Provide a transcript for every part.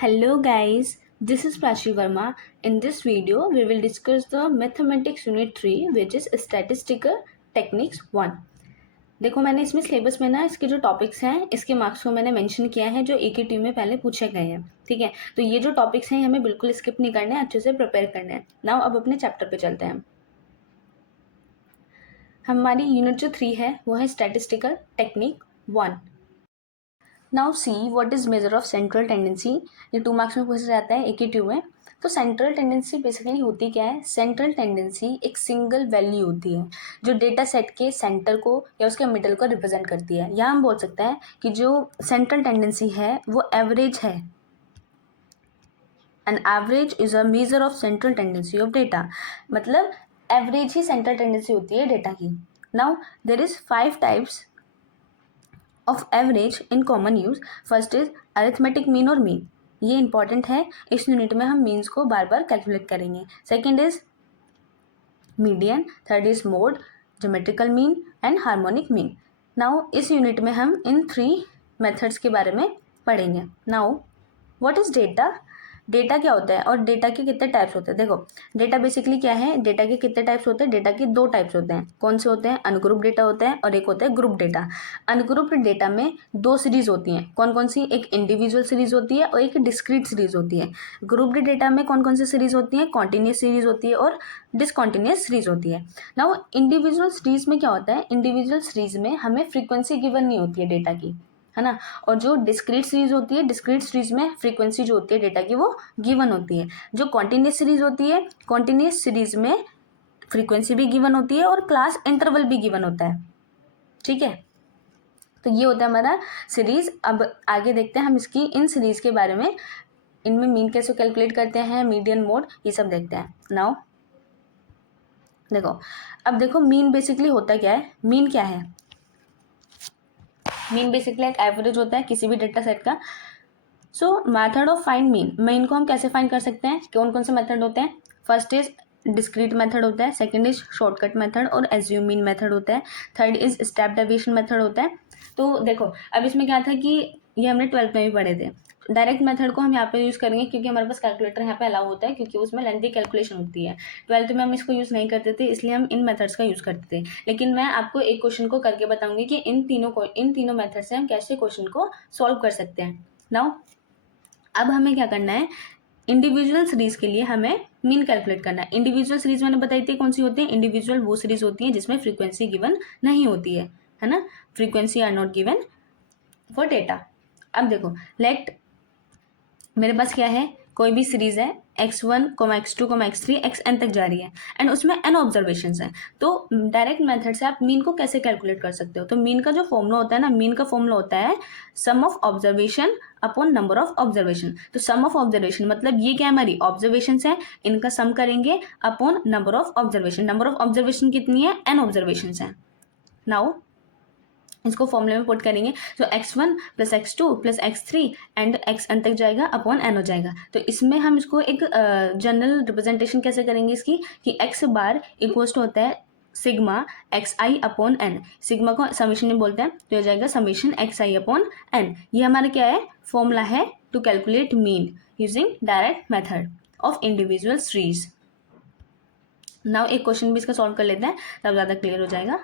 Hello guys, this is Prachi Verma. In this video, we will discuss the Mathematics Unit 3 which is Statistical Techniques 1. देखो मैंने इसमें syllabus में ना इसके जो टॉपिक्स हैं इसके मार्क्स को मैंने मेंशन किया है जो एक ही टीम में पहले पूछे गए हैं. ठीक है, तो ये जो टॉपिक्स हैं हमें बिल्कुल स्किप नहीं करने हैं, अच्छे से प्रिपेयर करने हैं. नाउ अब अपने चैप्टर पे चलते हैं. हमारी यूनिट जो 3 है वो है statistical technique 1. Now see what is measure of central tendency. ये 2 मार्क्स में पूछा जाता है एक ही ट्यूब में. तो सेंट्रल टेंडेंसी बेसिकली होती क्या है? सेंट्रल टेंडेंसी एक सिंगल वैल्यू होती है जो डेटा सेट के सेंटर को या उसके मिडल को रिप्रेजेंट करती है. या हम बोल सकते हैं कि जो सेंट्रल टेंडेंसी है वो एवरेज है. An average is a measure of central tendency of data. मतलब एवरेज ही सेंट्रल टेंडेंसी होती है डेटा की. Now there is 5 types of average in common use. First is arithmetic mean और मीन. ये important है, इस यूनिट में हम मीन्स को बार बार कैलकुलेट करेंगे. Second is median. Third is mode, geometrical mean and harmonic mean. Now इस यूनिट में हम इन 3 मेथड्स के बारे में पढ़ेंगे. Now what is data. Data क्या होता है और डेटा के कितने टाइप्स होते हैं? देखो डेटा बेसिकली क्या है, डेटा के कितने टाइप्स होते हैं? डेटा के 2 टाइप्स होते हैं. कौन से होते हैं? अनग्रुप डेटा होता है और एक होता है ग्रुप डेटा. अनग्रुप्ड डेटा में 2 सीरीज होती हैं. कौन कौन सी? एक इंडिविजुअल सीरीज होती है और एक डिस्क्रीट सीरीज होती है. ग्रुप्ड डेटा में कौन कौन सी सीरीज होती है? कॉन्टिन्यूस सीरीज होती है और डिसकॉन्टिन्यूस सीरीज होती है. नाउ इंडिविजुअल सीरीज में क्या होता है? इंडिविजुअल सीरीज में हमें फ्रीक्वेंसी गिवन नहीं होती है डेटा की, है ना. और जो डिस्क्रीट सीरीज होती है, डिस्क्रीट सीरीज में फ्रीक्वेंसी जो होती है डेटा की वो गिवन होती है. जो कॉन्टिन्यूस सीरीज होती है, कॉन्टिन्यूस सीरीज में फ्रीक्वेंसी भी गिवन होती है और क्लास इंटरवल भी गिवन होता है. ठीक है, तो ये होता है हमारा सीरीज. अब आगे देखते हैं हम इसकी इन सीरीज के बारे में. इनमें मीन कैसे कैलकुलेट करते हैं, मीडियन, मोड, ये सब देखते हैं. नाउ देखो, अब देखो मीन बेसिकली होता क्या है. मीन क्या है? मीन बेसिकली एक एवरेज होता है किसी भी डेटा सेट का. सो method of find mean. Mean को हम कैसे फाइंड कर सकते हैं? कौन कौन से मेथड होते हैं? फर्स्ट इज डिस्क्रीट मेथड होता है, सेकंड इज शॉर्टकट मेथड और एज्यूम मीन मेथड होता है, third is step deviation method होता है. तो देखो अब इसमें क्या था कि ये हमने 12th में भी पढ़े थे. डायरेक्ट मेथड को हम यहाँ पे यूज़ करेंगे क्योंकि हमारे पास कैलकुलेटर यहाँ पे अलाउ होता है, क्योंकि उसमें लेंथी कैलकुलेशन होती है. 12th में हम इसको यूज़ नहीं करते थे, इसलिए हम इन मेथड्स का यूज़ करते थे. लेकिन मैं आपको एक क्वेश्चन को करके बताऊंगी कि इन तीनों मेथड से हम कैसे क्वेश्चन को सॉल्व कर सकते हैं. नाउ अब हमें क्या करना है, इंडिविजुअल सीरीज के लिए हमें मीन कैलकुलेट करना है. इंडिविजुअल सीरीज मैंने बताई थी कौन सी होती है. इंडिविजुअल वो सीरीज होती है जिसमें फ्रीक्वेंसी गिवन नहीं होती है ना. Frequency are not given for data. अब देखो लेट मेरे पास क्या है, कोई भी सीरीज है x1, x2, x3, xn तक जा रही है एंड उसमें n ऑब्जर्वेशंस हैं. तो डायरेक्ट मेथड से आप मीन को कैसे कैलकुलेट कर सकते हो? तो मीन का जो फॉर्मूला होता है ना, मीन का फॉर्मूला होता है sum of observation upon number of observation. तो सम ऑफ ऑब्जर्वेशन मतलब ये क्या हमारी ऑब्जर्वेशंस है, इनका सम करेंगे upon number of observation. Number of observation कितनी है? n ऑब्जर्वेशंस हैं. नाउ इसको फॉर्मूले में पुट करेंगे. तो x1 plus x2 plus x3 and xn तक जाएगा अपॉन n हो जाएगा. तो इसमें हम इसको एक जनरल रिप्रेजेंटेशन कैसे करेंगे इसकी, कि x बार इक्वल्स टू होता है sigma x i upon n. Sigma को समीशन में बोलते हैं, तो हो जाएगा summation x i upon n. ये हमारा क्या है, फॉर्मूला है to calculate mean using direct method of individual series. Now एक क्वेश्चन भी इसका सॉल्व कर लेते हैं तब ज़्यादा क्लियर हो जाएगा.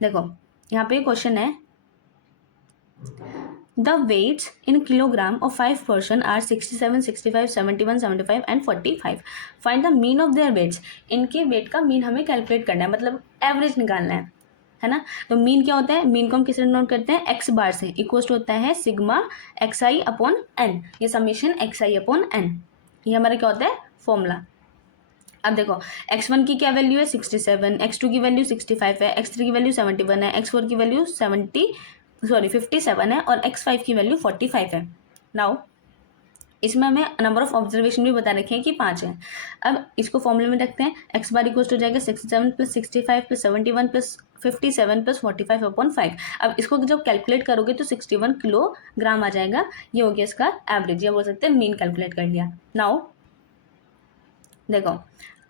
देखो यहाँ पे क्वेश्चन है, the weights in kilogram of 5 person are 67, 65, 71, 75 and 45. Find the mean of their weights. इनके वेट का मीन हमें कैलकुलेट करना है, मतलब एवरेज निकालना है ना. तो मीन क्या होता है? मीन को हम किस नोट करते हैं? एक्स बार से इक्वल टू होता है sigma x i upon n. ये summation x i upon n, ये हमारा क्या होता है फॉर्मूला. अब देखो x1 की क्या वैल्यू है 67, x2 की वैल्यू 65 है, x3 की वैल्यू 71 है, x4 की वैल्यू 57 है और x5 की वैल्यू 45 है. नाउ इसमें हमें नंबर ऑफ ऑब्जर्वेशन भी बता रखे हैं कि 5 है. अब इसको फॉर्मूले में रखते हैं. x बार इक्वल हो जाएगा 67 plus 65 plus 71 plus 57 plus 45 upon 5. अब इसको जब कैलकुलेट करोगे तो 61 किलोग्राम आ जाएगा. ये हो गया इसका एवरेज, या बोल सकते हैं मीन कैलकुलेट कर लिया. नाउ देखो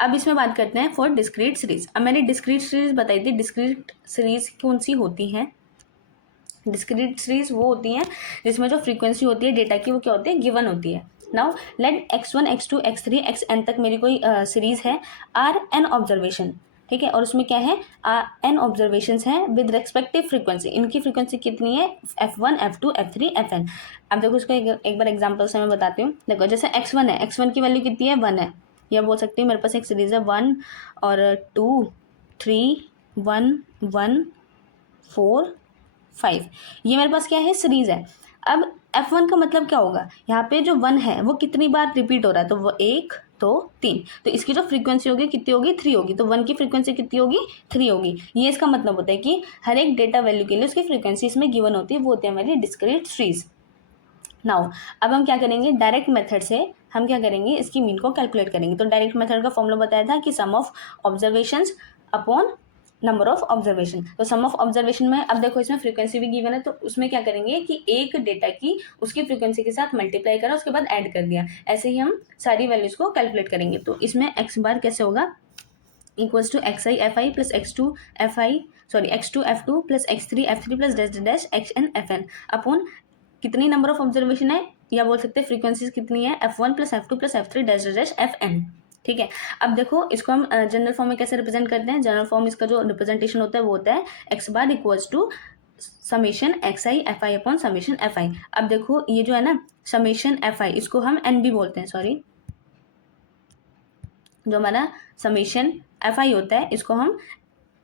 अब इसमें बात करते हैं फॉर डिस्क्रीट सीरीज. अब मैंने डिस्क्रीट सीरीज बताई थी. डिस्क्रीट सीरीज कौन सी होती हैं? डिस्क्रीट सीरीज वो होती हैं जिसमें जो फ्रीक्वेंसी होती है डेटा की वो क्या होती है? गिवन होती है. Now let x1 x2 x3 xn तक मेरी कोई सीरीज है, आर एन ऑब्जर्वेशन, ठीक है, और उसमें क्या है, एन ऑब्जर्वेशंस हैं विद रेस्पेक्टिव फ्रीक्वेंसी, इनकी फ्रीक्वेंसी कितनी है, f1 f2 f3 fn। अब देखो इसको एक बार एग्जांपल से मैं बताती हूँ। देखो जैसे x1 है, x1 की वैल्यू कितनी है, 1 है, या बोल सकती हूँ मेरे पास एक सीरीज है 1 और 2 3 1 1 4 5, ये मेरे पास क्या है, सीरीज है। अब f1 का मतलब क्या होगा, यहाँ पे जो 1 है वो कितनी बार रिपीट हो रहा है, तो वो 1 2 3, तो इसकी जो फ्रीक्वेंसी होगी कितनी होगी, 3 होगी, तो 1 की फ्रीक्वेंसी कितनी होगी, 3 होगी। ये इसका मतलब होता है कि हर एक डेटा वैल्यू के लिए उसकी फ्रीक्वेंसी इसमें गिवन होती है, वो होती है हमारी डिस्क्रीट सीरीज। नाउ अब हम क्या करेंगे, डायरेक्ट मेथड से हम क्या करेंगे, इसकी मीन को कैलकुलेट करेंगे। तो डायरेक्ट मेथड का फॉर्मूला बताया था कि sum of observations upon number of observation. तो सम ऑफ ऑब्जर्वेशन में अब देखो इसमें फ्रीक्वेंसी भी गिवन है, तो उसमें क्या करेंगे कि एक डेटा की उसकी फ्रीक्वेंसी के साथ मल्टीप्लाई करा, उसके बाद ऐड कर दिया, ऐसे ही हम सारी वैल्यूज को कैलकुलेट करेंगे। तो इसमें एक्स बार कैसे होगा, equals to x i f i plus x two f i sorry x two f two plus x three f three plus dash dash x n f n upon कितनी number of observation है, या बोल सकते हैं frequencies कितनी है, f1 plus f2 plus f3 dash dash fn। ठीक है, अब देखो इसको हम जनरल फॉर्म में कैसे रिप्रेजेंट करते हैं। जनरल फॉर्म इसका जो रिप्रेजेंटेशन होता है वो होता है x bar equals to summation x i f i upon summation f i. अब देखो ये जो है ना समेशन एफ आई, इसको हम एन भी बोलते हैं, सॉरी, जो हमारा समेशन एफ आई होता है इसको हम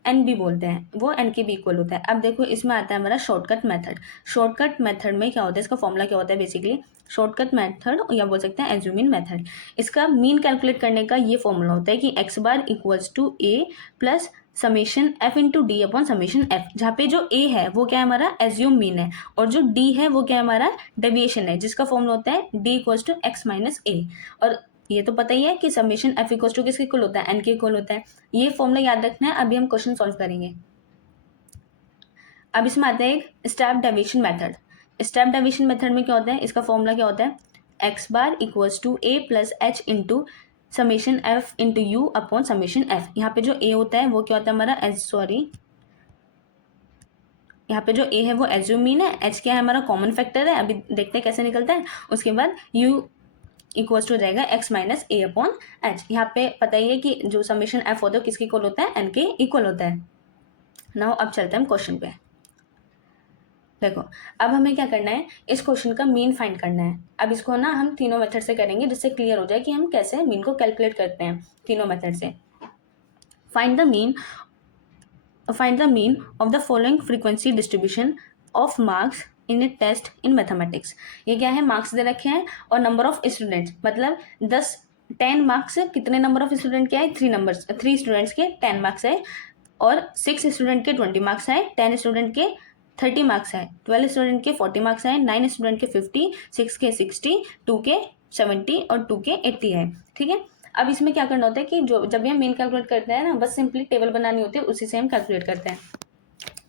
एन भी बोलते हैं, वो एन के भी इक्वल होता है। अब देखो इसमें आता है हमारा शॉर्टकट मेथड। शॉर्टकट मेथड में क्या होता है, इसका फॉर्मूला क्या होता है, बेसिकली शॉर्टकट मेथड या बोल सकते हैं एज्यूमिन मेथड। इसका मीन कैलकुलेट करने का ये फॉर्मूला होता है कि x bar equals to A plus summation F into D upon summation f, जहाँ पे जो ए है वो क्या है हमारा एज्यूम मीन है, और जो डी है वो क्या है हमारा डेविएशन है, जिसका फॉर्मूला होता है D equals to X minus A. और ये तो पता ही है कि समेशन एफ इक्वल्स टू किसके इक्वल होता है, एन के इक्वल होता है। ये फॉर्मूला याद रखना है, अभी हम क्वेश्चन सॉल्व करेंगे। अब इसमें आता है एक step deviation method. Step deviation method में क्या होता है, इसका फॉर्मूला क्या होता है, x bar equals to A plus H into summation F into you upon summation f. यहाँ पे जो ए होता है वो क्या होता है हमारा यहाँ पे जो ए है वो एज्यूम मीन है, एच क्या है हमारा कॉमन फैक्टर है, अभी देखते हैं कैसे निकलता है। उसके बाद यू इक्वल्स टू हो जाएगा एक्स माइनस ए अपॉन एच। यहाँ पे पता ही है कि जो समेशन एफ होता है किसके इक्वल होता है, एन के इक्वल होता है। नाउ अब चलते हैं हम क्वेश्चन पे। देखो अब हमें क्या करना है, इस क्वेश्चन का मीन फाइंड करना है। अब इसको ना हम तीनों मेथड से करेंगे, जिससे क्लियर हो जाए कि हम कैसे मीन को कैलकुलेट करते हैं तीनों मेथड से। Find the mean of the following frequency distribution of marks in a test in mathematics. ये क्या है, मार्क्स दे रखे हैं और नंबर ऑफ स्टूडेंट्स, मतलब 10 मार्क्स, कितने नंबर ऑफ स्टूडेंट क्या है, 3 स्टूडेंट्स के 10 मार्क्स है, और 6 स्टूडेंट के 20 मार्क्स है, 10 स्टूडेंट के 30 मार्क्स है, 12 स्टूडेंट के 40 मार्क्स है, 9 स्टूडेंट के 50, 6 के 60, 2 के 70 और 2 के 80 है। ठीक है, अब इसमें क्या करना होता है कि जो जब भी हम मीन कैलकुलेट करते हैं ना, बस सिंपली टेबल बनानी होती है, उसी से हम कैलकुलेट करते हैं।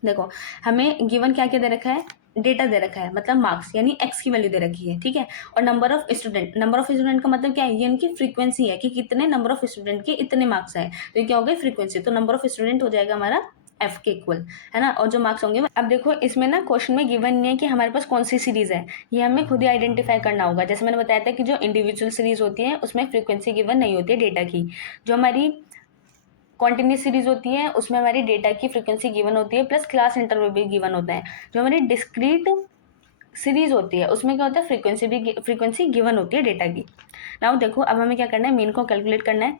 देखो हमें गिवन क्या क्या दे रखा है, डेटा दे रखा है, मतलब मार्क्स यानी एक्स की वैल्यू दे रखी है, ठीक है, और नंबर ऑफ स्टूडेंट का मतलब क्या है, ये उनकी फ्रीक्वेंसी है कि कितने नंबर ऑफ स्टूडेंट के इतने मार्क्स है, तो ये क्या हो गई फ्रीक्वेंसी, तो नंबर ऑफ स्टूडेंट हो जाएगा हमारा एफ के इक्वल, है ना, और जो मार्क्स होंगे। अब देखो इसमें ना क्वेश्चन में गिवन नहीं है कि हमारे पास कौन सी सीरीज है, ये हमें खुद ही आइडेंटिफाई करना होगा। जैसे मैंने बताया था कि जो इंडिविजुअल सीरीज होती है उसमें फ्रीक्वेंसी गिवन नहीं होती है डेटा की, जो हमारी कॉन्टिन्यूस सीरीज होती है उसमें हमारी डेटा की फ्रीक्वेंसी गिवन होती है, प्लस क्लास इंटरवल भी गिवन होता है। जो हमारी डिस्क्रीट सीरीज होती है उसमें क्या होता है, फ्रीक्वेंसी गिवन होती है डेटा की। नाउ देखो अब हमें क्या करना है, मीन को कैलकुलेट करना है।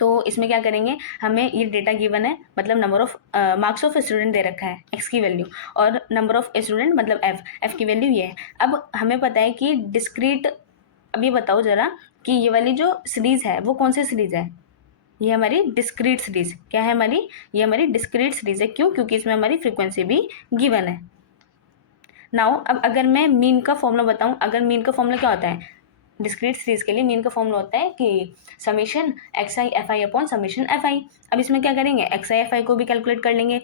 तो इसमें क्या करेंगे, हमें ये डेटा गिवन है, मतलब number of marks of student दे रखा है एक्स की वैल्यू, और नंबर ऑफ स्टूडेंट मतलब एफ की वैल्यू ये है। अब हमें पता है कि डिस्क्रीट, अब ये बताओ जरा कि ये वाली जो सीरीज है वो कौन सी सीरीज है, ये हमारी डिस्क्रीट सीरीज क्या है हमारी, ये हमारी डिस्क्रीट सीरीज है। क्यों, क्योंकि इसमें हमारी फ्रीक्वेंसी भी गिवन है। नाउ अब अगर मैं मीन का फॉर्मूला बताऊं, अगर मीन का फॉर्मूला क्या होता है, डिस्क्रीट सीरीज के लिए मीन का फॉर्मूला होता है कि summation x i f i upon summation f i. अब इसमें क्या करेंगे, एक्स आई एफ आई को भी कैलकुलेट कर लेंगे।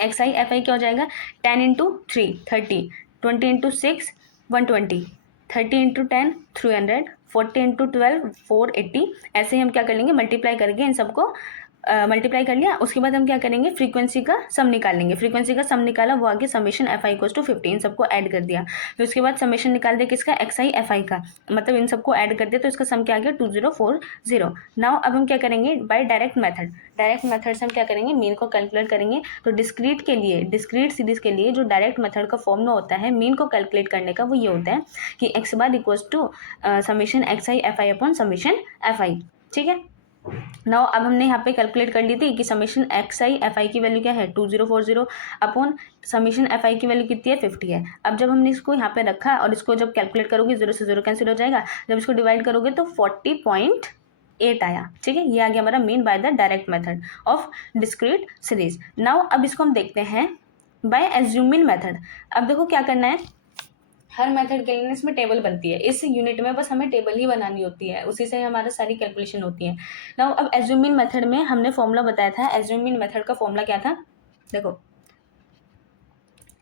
एक्स आई एफ आई क्या हो जाएगा, 10 इंटू 3 30, 20 इंटू 6 120, 30 इंटू 10 300, 40 इंटू 12 480। ऐसे ही हम क्या कर लेंगे, मल्टीप्लाई करके इन सबको मल्टीप्लाई कर लिया, उसके बाद हम क्या करेंगे, फ्रीक्वेंसी का सम निकालेंगे। फ्रीक्वेंसी का सम निकाला, वो आगे summation f i equals to 50, इन सबको ऐड कर दिया। फिर उसके बाद समेशन निकाल दिया किसका, एक्स आई एफ आई का, मतलब इन सबको ऐड कर दिया, तो इसका सम क्या आ गया 2040। नाउ अब हम क्या करेंगे, by direct method, direct method से हम क्या करेंगे, मीन को कैलकुलेट करेंगे। तो डिस्क्रीट के लिए, डिस्क्रीट सीरीज के लिए जो डायरेक्ट मेथड का फॉर्मूला होता है मीन को कैलकुलेट करने का, वो ये होता है कि x bar equals to summation x i f i upon summation f i. ठीक है, नाउ अब हमने यहाँ पे कैलकुलेट कर ली थी कि समेशन एक्स आई एफ आई की वैल्यू क्या है 2040 अपॉन समेशन एफ आई की वैल्यू कितनी है 50 है। अब जब हमने इसको यहाँ पे रखा और इसको जब कैलकुलेट करोगे 0 से 0 कैंसिल हो जाएगा, जब इसको डिवाइड करोगे तो 40.8 आया। ठीक है, ये आ गया हमारा mean by the direct method of discrete series. Now अब इसको हम देखते हैं बाय एज्यूमिंग मेथड। अब देखो क्या करना है, हर मेथड के लिए इसमें टेबल बनती है, इस यूनिट में बस हमें टेबल ही बनानी होती है, उसी से हमारा सारी कैलकुलेशन होती है। नाउ अब एज्यूमिंग मेथड में हमने फॉर्मूला बताया था, एज्यूमिंग मेथड का फॉर्मूला क्या था, देखो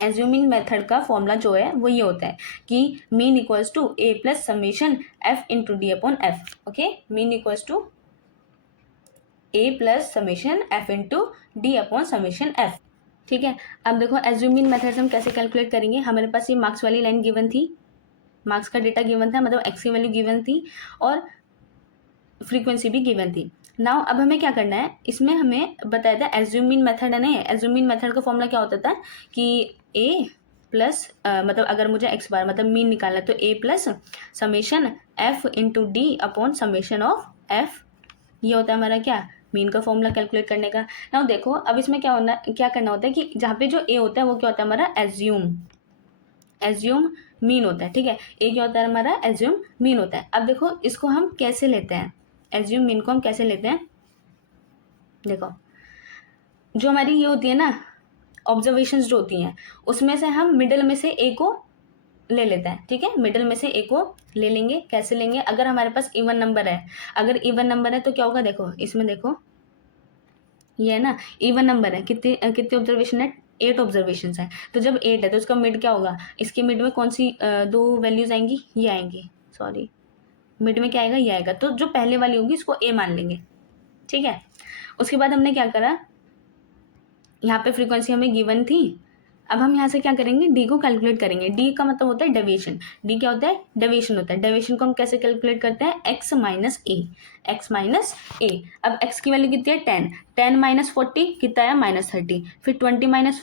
एज्यूमिंग मेथड का फॉर्मूला जो है वो ये होता है कि mean equals to A plus summation F into D upon f. Okay, mean equals to A plus summation F into D upon summation f. ठीक है, अब देखो एज्यूमिंग मेथड से हम कैसे कैलकुलेट करेंगे। हमारे पास ये मार्क्स वाली लाइन गिवन थी, मार्क्स का डेटा गिवन था, मतलब एक्स की वैल्यू गिवन थी और फ्रीक्वेंसी भी गिवन थी। नाउ अब हमें क्या करना है, इसमें हमें बताया था एज्यूमिंग मेथड है ना, एज्यूमिंग मेथड का फॉर्मूला क्या होता था कि ए प्लस मतलब अगर मुझे एक्स बार मतलब मीन निकालना है तो A plus summation F into D upon summation of F, ये होता है हमारा क्या, मीन का फॉर्मूला कैलकुलेट करने का। नाउ देखो अब इसमें क्या करना होता है कि जहाँ पे जो ए होता है वो क्या होता है हमारा एज्यूम मीन होता है। ठीक है, ए क्या होता है हमारा एज्यूम मीन होता है। अब देखो इसको हम कैसे लेते हैं, एज्यूम मीन को हम कैसे लेते हैं, देखो जो हमारी ये होती है ना ऑब्जर्वेशंस जो होती हैं उसमें से हम मिडिल में से ए को ले लेते हैं। ठीक है, मिडिल में से ए को ले लेंगे, कैसे लेंगे, अगर हमारे पास इवन नंबर है, अगर इवन नंबर है तो क्या होगा, देखो इसमें देखो ये है ना इवन नंबर है, कितनी कितनी ऑब्जर्वेशन है, 8 ऑब्जर्वेशन है। तो जब 8 है तो उसका मिड क्या होगा, इसके मिड में कौन सी दो वैल्यूज आएंगी, ये आएंगी, सॉरी मिड में क्या आएगा, ये आएगा, तो जो पहले वाली होगी इसको ए मान लेंगे। ठीक है, उसके बाद हमने क्या करा, यहाँ पे फ्रीक्वेंसी हमें गिवन थी, अब हम यहाँ से क्या करेंगे, डी को कैलकुलेट करेंगे। डी का मतलब होता है डेविएशन, डी क्या होता है, डेविएशन होता है। डेविएशन को हम कैसे कैलकुलेट करते हैं, एक्स माइनस ए, एक्स माइनस ए। अब एक्स की वैल्यू कितनी है 10, 10 माइनस 40 कितना है -30, फिर 20 माइनस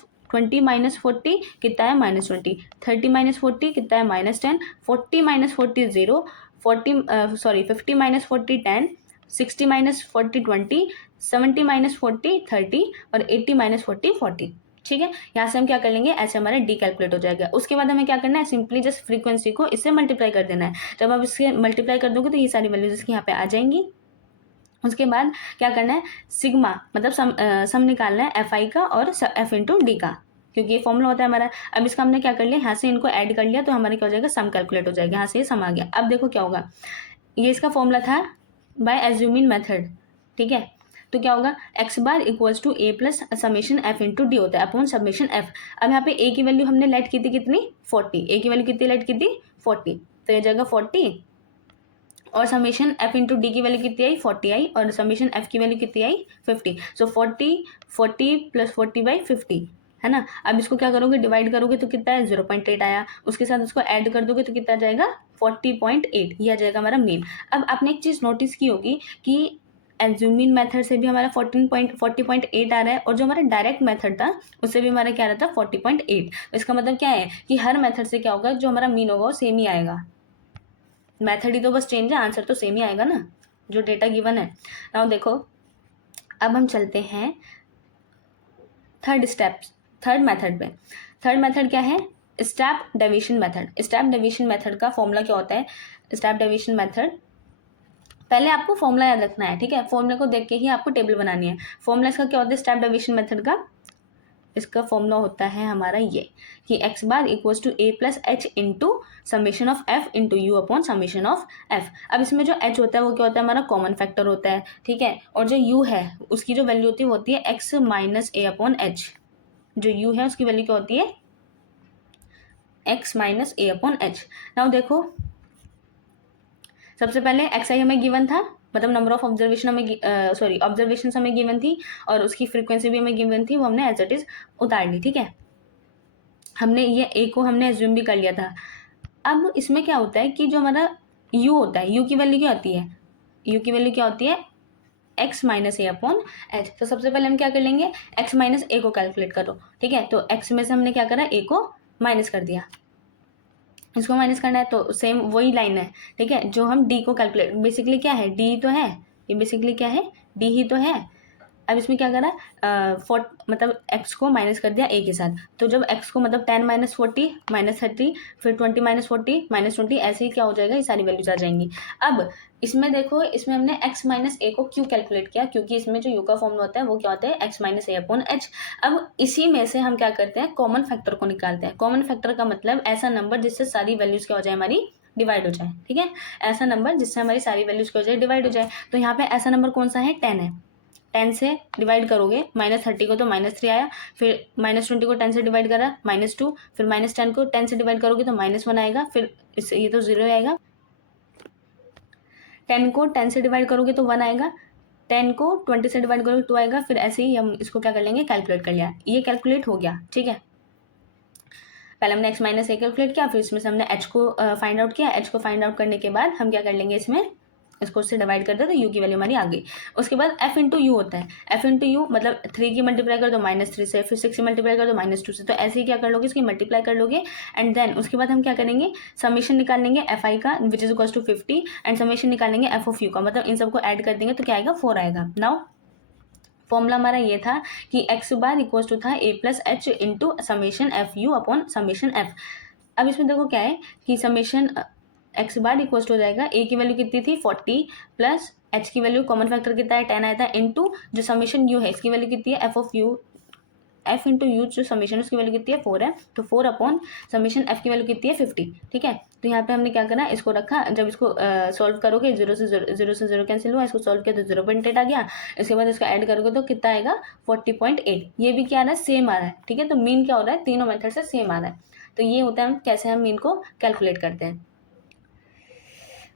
40 कितना है -20, 30 माइनस 40 कितना है -10, 40 माइनस 40 0, 50 माइनस 40 10, 60 माइनस 40 20, 70 माइनस 40 30 और 80 माइनस 40 40। ठीक है, यहाँ से हम क्या कर लेंगे, ऐसे हमारा डी कैलकुलेट हो जाएगा। उसके बाद हमें क्या करना है, सिंपली जस्ट फ्रीक्वेंसी को इससे मल्टीप्लाई कर देना है। जब आप इससे मल्टीप्लाई कर दोगे तो ये सारी वैल्यूज इसकी यहाँ पे आ जाएंगी। उसके बाद क्या करना है, सिग्मा मतलब सम निकालना है एफ आई का और एफ इंटू डी का, क्योंकि ये फॉर्मूला होता है हमारा। अब इसका हमने क्या कर लिया, यहाँ से इनको ऐड कर लिया तो हमारे क्या हो जाएगा, सम कैलकुलेट हो जाएगा, यहाँ से सम आ गया। अब देखो क्या होगा, ये इसका फॉर्मूला था बाय एज्यूमिंग मेथड। ठीक है, तो क्या होगा, x bar equals to A plus summation F into d होता है अपॉन समेशन एफ। अब यहाँ पे ए की वैल्यू हमने लेट की थी कितनी 40, ए की वैल्यू कितनी लेट की थी 40, तो ये जगह 40 और समेशन एफ इंटू डी की वैल्यू कितनी आई 40 आई और समेशन एफ की वैल्यू कितनी आई 50। सो 40 प्लस 40/50 है ना। अब इसको क्या करोगे, डिवाइड करोगे तो कितना है 0.8 आया, उसके साथ उसको ऐड कर दोगे तो कितना जाएगा 40.8, यह आ जाएगा हमारा मीन। अब आपने एक चीज़ नोटिस की होगी कि एज्यूमिंग मेथड से भी हमारा 40.8 आ रहा है और जो हमारा डायरेक्ट मेथड था उससे भी हमारा क्या रहता है 40.8। इसका मतलब क्या है कि हर मेथड से क्या होगा, जो हमारा मीन होगा वो सेम ही आएगा, मेथड ही तो बस चेंज है, आंसर तो सेम ही आएगा ना जो डेटा गिवन है। नाउ देखो अब हम चलते हैं थर्ड मेथड पे। थर्ड मेथड क्या है, step deviation method. Step deviation method का फॉर्मूला क्या होता है, स्टेप डेविएशन मेथड, पहले आपको फॉर्मूला याद रखना है। ठीक है, फॉर्मूला को देख के ही आपको टेबल बनानी है। फॉर्मूला इसका क्या होता है स्टेप डेविएशन मेथड का, इसका फॉर्मूला होता है हमारा ये कि x bar equals to A plus H into summation of f into you upon summation of f. अब इसमें जो एच होता है वो क्या होता है हमारा कॉमन फैक्टर होता है। ठीक है, और जो यू है उसकी जो वैल्यू होती है वो होती है एक्स माइनस ए अपॉन एच। जो यू है उसकी वैल्यू क्या होती है एक्स माइनस ए अपॉन एच। नाउ देखो सबसे पहले एक्स आई हमें गिवन था मतलब नंबर ऑफ ऑब्जर्वेशन हमें ऑब्जर्वेशन हमें गिवन थी और उसकी फ्रीक्वेंसी भी हमें गिवन थी, वो हमने एज इट इज उतार ली। ठीक है, हमने ये ए को हमने एज्यूम भी कर लिया था। अब इसमें क्या होता है कि जो हमारा यू होता है, यू की वैल्यू क्या होती है, यू की वैल्यू क्या होती है x माइनस ए अपॉन एच। तो सबसे पहले हम क्या कर लेंगे, x माइनस ए को कैलकुलेट करो। ठीक है, तो x में से हमने क्या करा, a को माइनस कर दिया, इसको माइनस करना है तो सेम वही लाइन है। ठीक है, जो हम d को कैलकुलेट, बेसिकली क्या है, d तो है, ये बेसिकली क्या है, d ही तो है। अब इसमें क्या करा, मतलब x को माइनस कर दिया a के साथ, तो जब x को मतलब 10 माइनस 40 माइनस 30 फिर 20 माइनस 40 माइनस 20 ऐसे ही क्या हो जाएगा, ये सारी वैल्यूज आ जाएंगी। अब इसमें देखो, इसमें हमने x माइनस ए को क्यों कैलकुलेट किया, क्योंकि इसमें जो u का फॉर्मूला होता है वो क्या होता है, x माइनस ए अपॉन एच। अब इसी में से हम क्या करते हैं, कॉमन फैक्टर को निकालते हैं। कॉमन फैक्टर का मतलब ऐसा नंबर जिससे सारी वैल्यूज क्या हो जाए, हमारी डिवाइड हो जाए। ठीक है, ऐसा नंबर जिससे हमारी सारी वैल्यूज क्या हो जाए, डिवाइड हो जाए। तो यहाँ पे ऐसा नंबर कौन सा है, 10 है। 10 से डिवाइड करोगे, माइनस 30 को तो -3 आया, फिर माइनस 20 को 10 से डिवाइड करा -2, फिर -10 को 10 से डिवाइड करोगे तो -1 आएगा, फिर इससे ये तो 0 आएगा। 10 को 10 से डिवाइड करोगे तो 1 आएगा, 10 को 20 से डिवाइड करोगे 2 आएगा। फिर ऐसे ही हम इसको क्या कर लेंगे, कैलकुलेट कर लिया, ये कैलकुलेट हो गया। ठीक है, पहले हमने x माइनस ए कैलकुलेट किया, फिर इसमें से हमने h को फाइंड आउट किया। h को फाइंड आउट करने के बाद हम क्या कर लेंगे, इसमें इसको उससे डिवाइड कर दे तो u की वैल्यू हमारी आ गई। उसके बाद f इंटू यू होता है, f इंटू यू मतलब 3 की मल्टीप्लाई कर दो -3 से, फिर 6 की मल्टीप्लाई कर दो -2 से। तो ऐसे ही क्या कर लोगे, इसकी मल्टीप्लाई कर लोगे एंड देन उसके बाद हम क्या करेंगे, समेशन निकाल लेंगे एफ आई का which is equals to 50 and summation निकालेंगे एफ ऑफ यू का, मतलब इन सबको ऐड कर देंगे तो क्या आएगा, 4 आएगा। नाउ फॉर्मूला हमारा ये था कि x बार इक्वल टू था a plus H into summation f u upon summation f. अब इसमें देखो क्या है कि summation x bar equal to हो जाएगा, a की वैल्यू कितनी थी 40 प्लस h की वैल्यू कॉमन फैक्टर कितना है 10 आया था, इंटू जो समेशन u है इसकी वैल्यू कितनी है f of u, f into you जो समेशन उसकी वैल्यू कितनी है 4 है, तो 4 अपॉन समेशन f की वैल्यू कितनी है 50। ठीक है, तो यहाँ पे हमने क्या करा, इसको रखा, जब इसको सॉल्व करोगे 0 से 0 कैंसिल हुआ, इसको सॉल्व किया तो 0.8 आ गया। इसके बाद इसका ऐड करोगे तो कितना आएगा 40.8। ये भी क्या आ रहा है, सेम आ रहा है। ठीक है, तो मीन क्या हो रहा है, तीनों मेथड से सेम आ रहा है। तो ये होता है हम कैसे हम मीन को कैलकुलेट करते हैं।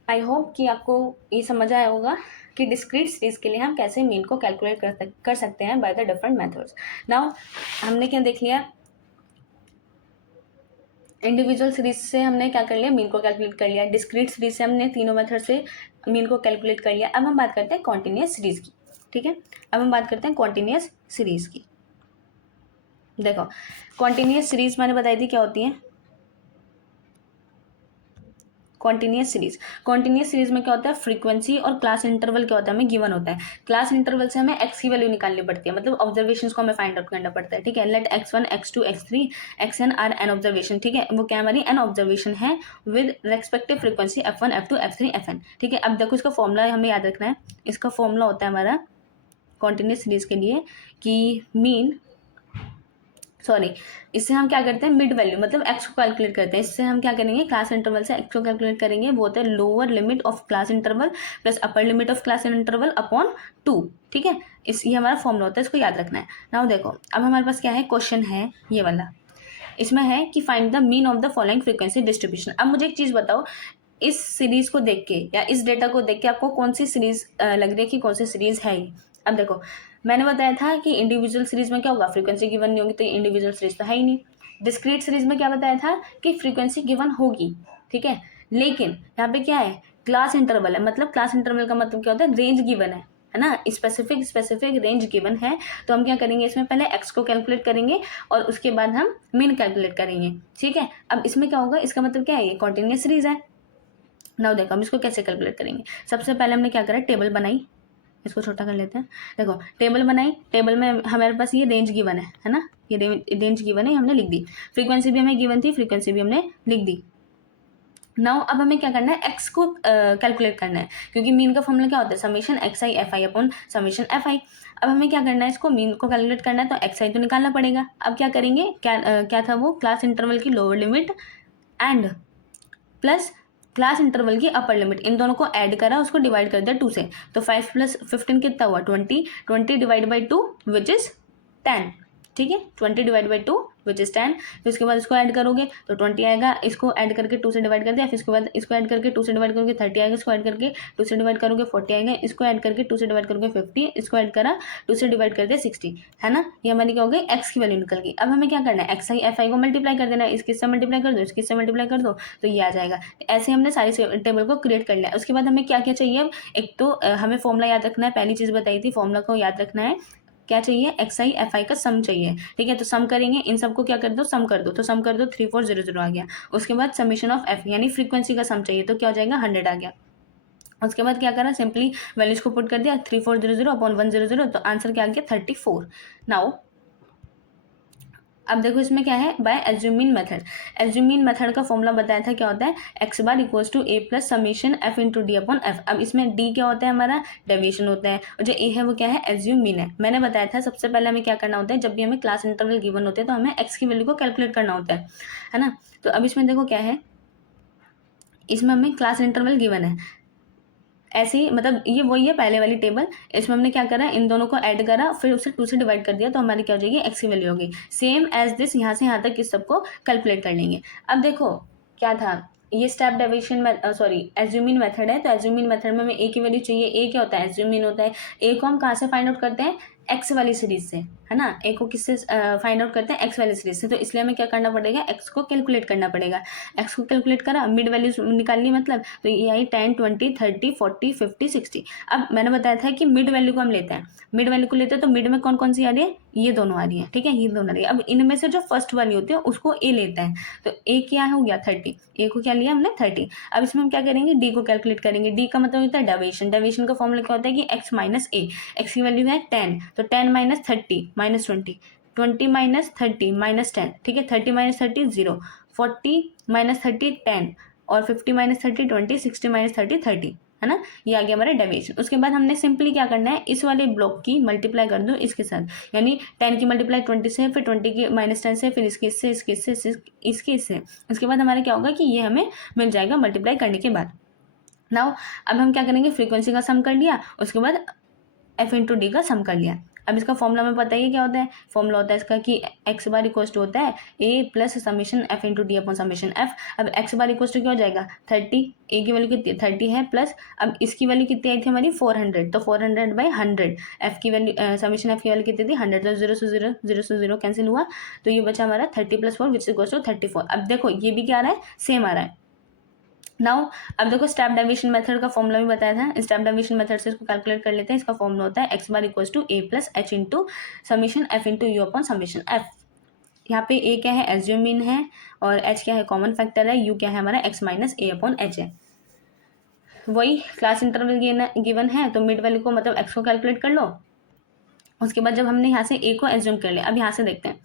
आई होप कि आपको ये समझ आया होगा कि डिस्क्रीट सीरीज के लिए हम कैसे मीन को कैलकुलेट कर सकते हैं by the different methods. Now हमने क्या देख लिया, इंडिविजुअल सीरीज से हमने क्या कर लिया, मीन को कैलकुलेट कर लिया। डिस्क्रीट सीरीज से हमने तीनों मेथड से मीन को कैलकुलेट कर लिया। अब हम बात करते हैं कॉन्टिन्यूस सीरीज की। ठीक है, अब हम बात करते हैं कॉन्टिन्यूस सीरीज की। देखो कॉन्टिन्यूस सीरीज मैंने बताई थी क्या होती है, कॉन्टिन्यूस सीरीज में क्या होता है, फ्रीक्वेंसी और क्लास इंटरवल क्या होता है, हमें गिवन होता है। क्लास इंटरवल से हमें एक्स की वैल्यू निकालनी पड़ती है, मतलब ऑब्जर्वेशन को हमें फाइंड आउट करना पड़ता है। ठीक है, let x1 x2 x3 xn are n observation. ठीक है, वो क्या हमारी एन ऑब्जर्वेशन है with respective frequency f1 f2 f3 fn। ठीक है, अब देखो इसका फॉर्मूला हमें याद रखना है। इसका फॉर्मूला होता है हमारा कॉन्टिन्यूस सीरीज के लिए कि मीन इससे हम क्या करते हैं, मिड वैल्यू मतलब x को कैलकुलेट करते हैं। इससे हम क्या करेंगे, क्लास इंटरवल से x को कैलकुलेट करेंगे, वो होता है lower limit of class interval plus upper limit of class interval upon 2। ठीक है, ये हमारा फॉर्मूला होता है, इसको याद रखना है। नाउ देखो अब हमारे पास क्या है, क्वेश्चन है ये वाला, इसमें है कि find the mean of the following frequency distribution. अब मुझे एक चीज़ बताओ, इस सीरीज को देख के या इस डेटा को देख के आपको कौन सी सीरीज लग रही है कि कौन सी सीरीज है ये। अब देखो मैंने बताया था कि इंडिविजुअल सीरीज में क्या होगा, फ्रीक्वेंसी गिवन नहीं होगी, तो इंडिविजुअल सीरीज तो है ही नहीं। डिस्क्रीट सीरीज में क्या बताया था कि फ्रीक्वेंसी गिवन होगी। ठीक है, लेकिन यहाँ पे क्या है, क्लास इंटरवल है, मतलब क्लास इंटरवल का मतलब क्या होता है, रेंज गिवन है ना, स्पेसिफिक रेंज गिवन है। तो हम क्या करेंगे, इसमें पहले एक्स को कैलकुलेट करेंगे और उसके बाद हम मीन कैलकुलेट करेंगे। ठीक है, अब इसमें क्या होगा, इसका मतलब क्या है, ये कॉन्टिन्यूस सीरीज है। नाउ देखो हम इसको कैसे कैलकुलेट करेंगे। सबसे पहले हमने क्या करा, टेबल बनाई, इसको छोटा कर लेते हैं। देखो टेबल बनाई, टेबल में हमारे पास ये रेंज गिवन है ना, ये रेंज गिवन है, हमने लिख दी। फ्रीक्वेंसी भी हमें गिवन थी, फ्रीक्वेंसी भी हमने लिख दी। नाउ अब हमें क्या करना है, एक्स को कैलकुलेट करना है, क्योंकि मीन का फॉर्मूला क्या होता है, summation x i f i upon summation f i. अब हमें क्या करना है, इसको मीन को कैलकुलेट करना है, तो एक्स आई तो निकालना पड़ेगा। अब क्या करेंगे, क्या था वो, क्लास इंटरवल की lower limit and plus class interval की अपर लिमिट, इन दोनों को ऐड करा, उसको डिवाइड कर दिया 2 से। तो 5 प्लस 15 कितना हुआ, 20 डिवाइड बाई 2 विच इज 10। ठीक है, 20 डिवाइड बाई 2 विच इज़ 10। फिर उसके बाद इसको ऐड करोगे तो 20 आएगा, इसको ऐड करके 2 से डिवाइड कर दिया, फिर उसके बाद इसको ऐड करके 2 से डिवाइड करोगे 30 आएगा, इसको ऐड करके 2 से डिवाइड करोगे 40 आएगा, इसको ऐड करके 2 से डिवाइड करोगे 50, इसको ऐड करा 2 से डिवाइड कर दिया 60, है ना। ये हमारी क्या हो गई, एक्स की वैल्यू निकल गई। अब हमें क्या करना है, एक्स आई एफ आई को मल्टीप्लाई कर देना है, इसके से मल्टीप्लाई कर दो, इसके से मल्टीप्लाई कर दो, तो ये आ जाएगा। ऐसे हमने सारी टेबल को क्रिएट कर लिया। उसके बाद हमें क्या क्या चाहिए, एक तो हमें फॉर्मूला याद रखना है, पहली चीज़ बताई थी, फॉर्मूला को याद रखना है। क्या चाहिए, एक्स आई एफ आई का सम चाहिए, ठीक है। तो सम करेंगे, इन सबको क्या कर दो, सम कर दो, तो सम कर दो 3400 आ गया। उसके बाद समीशन ऑफ एफ यानी फ्रीक्वेंसी का सम चाहिए, तो क्या हो जाएगा 100 आ गया। उसके बाद क्या करा, सिंपली वैल्यूज को पुट कर दिया 3400 अपॉन 100, तो आंसर क्या आ गया 34। नाउ अब देखो इसमें क्या है, by assuming method. Assuming method का फॉर्मूला बताया था, क्या होता है, x bar equals to A plus summation F into D upon f. अब इसमें डी क्या होता है, हमारा डेविएशन होता है, और जो ए है वो क्या है, एज्यूमिन है। मैंने बताया था सबसे पहले हमें क्या करना होता है, जब भी हमें क्लास इंटरवल गिवन होते हैं तो हमें एक्स की वैल्यू को कैलकुलेट करना होता है ना। तो अब इसमें देखो क्या है, इसमें हमें क्लास इंटरवल गिवन है, ऐसे ही मतलब ये वही है पहले वाली टेबल। इसमें हमने क्या करा, इन दोनों को ऐड करा, फिर उसे 2 से डिवाइड कर दिया, तो हमारी क्या हो जाएगी, एक्स की वैल्यू होगी। सेम एज दिस यहाँ से यहाँ तक इस सबको कैलकुलेट कर लेंगे। अब देखो क्या था, ये स्टेप डेविएशन में सॉरी एज्यूमिन मेथड है, तो एज्यूमिन मेथड में हमें ए की वैल्यू चाहिए। ए क्या होता है, एज्यूमिन होता है। ए को हम कहाँ से फाइंड आउट करते हैं, एक्स वाली सीरीज से, है ना। ए को किससे फाइंड आउट करते हैं, एक्स वाली सीरीज से। तो इसलिए हमें क्या करना पड़ेगा, एक्स को कैलकुलेट करना पड़ेगा। एक्स को कैलकुलेट करा, मिड वैल्यू निकालनी, मतलब तो ये आई 10 20 30 40 50 60। अब मैंने बताया था कि मिड वैल्यू को हम लेते हैं, मिड वैल्यू को लेते हैं, तो मिड में कौन कौन सी आ रही है, ये दोनों आ रही है, ठीक है, ये दोनों आ रही है। अब इनमें से जो फर्स्ट वाली होती है उसको ए लेता है, तो ए क्या हो गया 30, ए को क्या लिया हमने 30। अब इसमें हम क्या करेंगे, डी को कैलकुलेट करेंगे। डी का मतलब होता है डेविएशन। डेविएशन का फॉर्मूला क्या होता है कि एक्स माइनस ए। एक्स की वैल्यू है 10, तो 10 माइनस 30 माइनस 20, 20 माइनस 30 माइनस 10, ठीक है, 30 माइनस 30 0, 40 माइनस 30 10, और 50 माइनस 30 20, 60 माइनस 30 30, है ना। ये आ गया हमारा डेविएशन। उसके बाद हमने सिंपली क्या करना है, इस वाले ब्लॉक की मल्टीप्लाई कर दो इसके साथ, यानी 10 की मल्टीप्लाई 20 से, फिर 20 की माइनस 10 से, फिर इसके इससे, इसके इससे, इसके इससे। उसके बाद हमारा क्या होगा कि ये हमें मिल जाएगा मल्टीप्लाई करने के बाद। नाउ अब हम क्या करेंगे, फ्रीक्वेंसी का सम कर लिया, उसके बाद एफ इंटू डी का सम कर लिया। अब इसका फॉर्मूला में पता ही क्या होता है, फॉर्मूला होता है इसका कि एक्स बार इक्वल टू होता है A plus summation F into D upon summation F. अब एक्स बार इक्वल टू क्या हो जाएगा 30, ए की वैल्यू कितनी 30 है, प्लस अब इसकी वैल्यू कितनी आई थी हमारी 400, तो 400 बाई 100। एफ की वैल्यू समीशन एफ की वैल्यू कितनी थी 100, तो 0 से 0 0 से 0 कैंसिल हुआ, तो ये बचा हमारा 30 प्लस 4 विच इक्वल टू 34। अब देखो ये भी क्या आ रहा है, सेम आ रहा है। नाउ अब देखो स्टेप डेविएशन मेथड का फॉर्मूला भी बताया था, स्टेप डेविएशन मेथड से इसको कैलकुलेट कर लेते हैं। इसका फॉर्मूला होता है x bar equals to A plus H into summation F into you upon summation f. यहाँ पे ए क्या है, एज्यूमिन है, और एच क्या है, कॉमन फैक्टर है, यू क्या है हमारा एक्स माइनस ए अपॉन एच है। वही क्लास इंटरवल गिवन है, तो मिड वैल्यू को मतलब एक्स को कैलकुलेट कर लो। उसके बाद जब हमने यहाँ से ए को एज्यूम कर लिया, अब यहाँ से देखते हैं,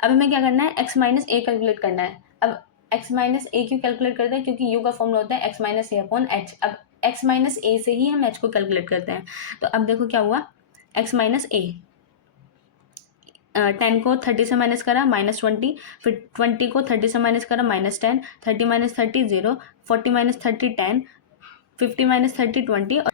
अब हमें क्या करना है, एक्स माइनस ए कैलकुलेट करना है। अब एक्स माइनस ए क्यों कैलकुलेट करते हैं, क्योंकि यू का फॉर्मूला होता है एक्स माइनस ए अपॉन एच। अब एक्स माइनस ए से ही हम एच को कैलकुलेट करते हैं। तो अब देखो क्या हुआ, एक्स माइनस ए 10 को 30 से माइनस करा -20, फिर 20 को 30 से माइनस करा -10, 30 माइनस 30 0, 40 माइनस 30 10, 50 माइनस 30 20, और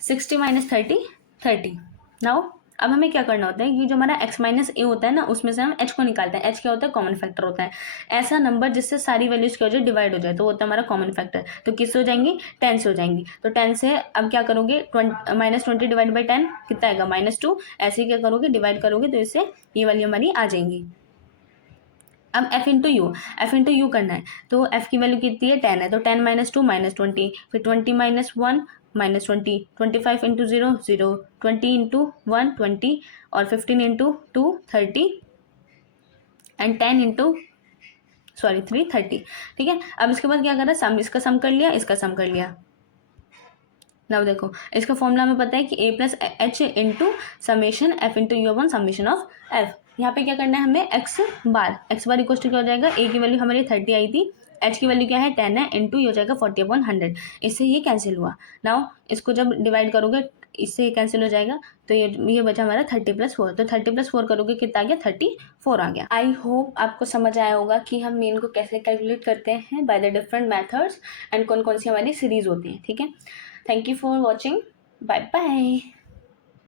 60 माइनस 30 30। नाउ अब हमें क्या करना होता है, ये जो हमारा x माइनस ए होता है ना, उसमें से हम h को निकालते हैं। h क्या होता है, कॉमन फैक्टर होता है। ऐसा नंबर जिससे सारी वैल्यूज क्या हो जाए, डिवाइड हो जाए, तो वो होता है हमारा कॉमन फैक्टर। तो किससे हो जाएंगी, 10 से हो जाएंगी। तो 10 से अब क्या करोगे, -20 डिवाइड बाई 10 कितना आएगा -2। ऐसे ही क्या करोगे, डिवाइड करोगे, तो इससे ये वैल्यू हमारी आ जाएंगी। अब f इंटू यू करना है, तो f की वैल्यू कितनी है 10 है, तो 10 माइनस 2 -20, फिर 20 माइनस 1 -20, 25 इंटू 0 0, 20 इंटू 1 20, और 15 इंटू 2 30, एंड 10 इंटू 3 30। ठीक है, अब इसके बाद क्या करा, सम, इसका सम कर लिया, इसका सम कर लिया। नाउ देखो इसका फॉर्मूला हमें पता है कि A plus H into summation F into you upon summation of F. यहाँ पे क्या करना है हमें, एक्स बार इक्वल टू क्या हो जाएगा, ए की वैल्यू हमारी 30 आई थी, एच की वैल्यू क्या है 10 है, इंटू ये हो जाएगा 40 अपॉन 100। इससे ये कैंसिल हुआ। नाउ इसको जब डिवाइड करोगे इससे ये कैंसिल हो जाएगा, तो ये बचा हमारा 30 प्लस 4, तो 30 प्लस 4 करोगे कितना आ गया 34 आ गया। आई होप आपको समझ आया होगा कि हम मीन को कैसे कैलकुलेट करते हैं by the different methods, and कौन कौन सी हमारी सीरीज होती है। ठीक है, thank you for watching, bye bye.